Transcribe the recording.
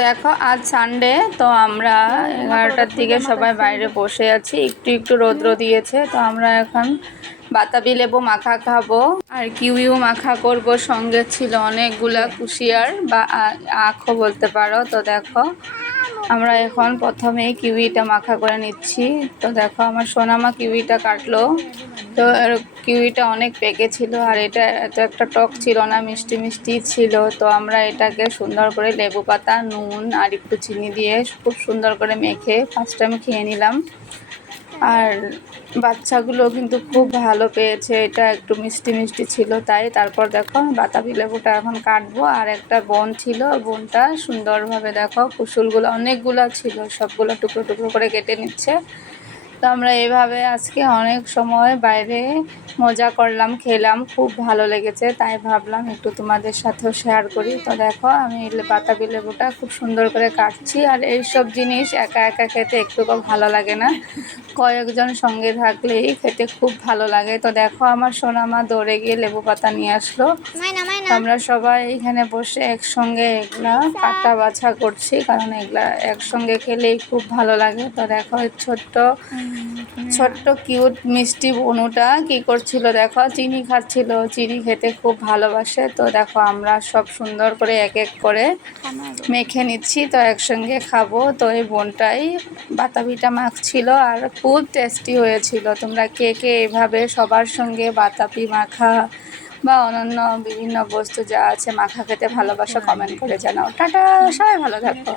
দেখো আজ সানডে, তো আমরা 11টার দিকে সবাই বাইরে বসে আছি। একটু একটু রৌদ্র দিয়েছে, তো আমরা এখন বাতাবি লেবু মাখা খাবো আর কিউইও মাখা করব। সঙ্গে ছিল অনেকগুলা কুশিয়ার বা আখও বলতে পারো। তো দেখো আমরা এখন প্রথমেই কিউইটা মাখা করে নিচ্ছি। তো দেখো আমার সোনামা কিউইটা কাটলো। তো কিউইটা অনেক পেকে ছিল আর এটা এত একটা টক ছিল না, মিষ্টি মিষ্টি ছিল। তো আমরা এটাকে সুন্দর করে লেবু পাতা, নুন আর একটু চিনি দিয়ে খুব সুন্দর করে মেখে ফার্স্ট টাইম খেয়ে নিলাম। আর বাচ্চাগুলো কিন্তু খুব ভালো পেয়েছে, এটা একটু মিষ্টি মিষ্টি ছিল তাই। তারপর দেখো বাতাবি লেবুটা এখন কাটবো। আর একটা বোন ছিল, বোনটা সুন্দরভাবে দেখো কুসুলগুলো অনেকগুলো ছিল, সবগুলো টুকরো টুকরো করে কেটে নিচ্ছে। তো আমরা এইভাবে আজকে অনেক সময় বাইরে মজা করলাম, খেলাম, খুব ভালো লেগেছে, তাই ভাবলাম একটু তোমাদের সাথেও শেয়ার করি। তো দেখো আমি বাতাবি লেবুটা খুব সুন্দর করে কাটছি। আর এইসব জিনিস একা একা খেতে একটুও ভালো লাগে না, কয়েকজন সঙ্গে থাকলেই খেতে খুব ভালো লাগে। তো দেখো আমার সোনামা দৌড়ে গিয়ে লেবু পাতা নিয়ে আসলো। আমরা সবাই এখানে বসে একসঙ্গে এগুলা কাটা বাছা করছি, কারণ এগুলা একসঙ্গে খেলেই খুব ভালো লাগে। তো দেখো ছোট্ট ছোট্ট কিউট মিষ্টি বনুটা কি করছিল দেখো, চিনি খাচ্ছিল, চিনি খেতে খুব ভালোবাসে। তো দেখো আমরা সব সুন্দর করে এক এক করে মেখে নিচ্ছি, তো একসঙ্গে খাবো। তো এই বোনটাই বাতাবিটা মাখছিল আর খুব টেস্টি হয়েছিল। তোমরা কে কে এভাবে সবার সঙ্গে বাতাবি মাখা বা অন্যান্য বিভিন্ন বস্তু যা আছে মাখা খেতে ভালোবাসো, কমেন্ট করে জানাও। টাটা, সবাই ভালো থাকো।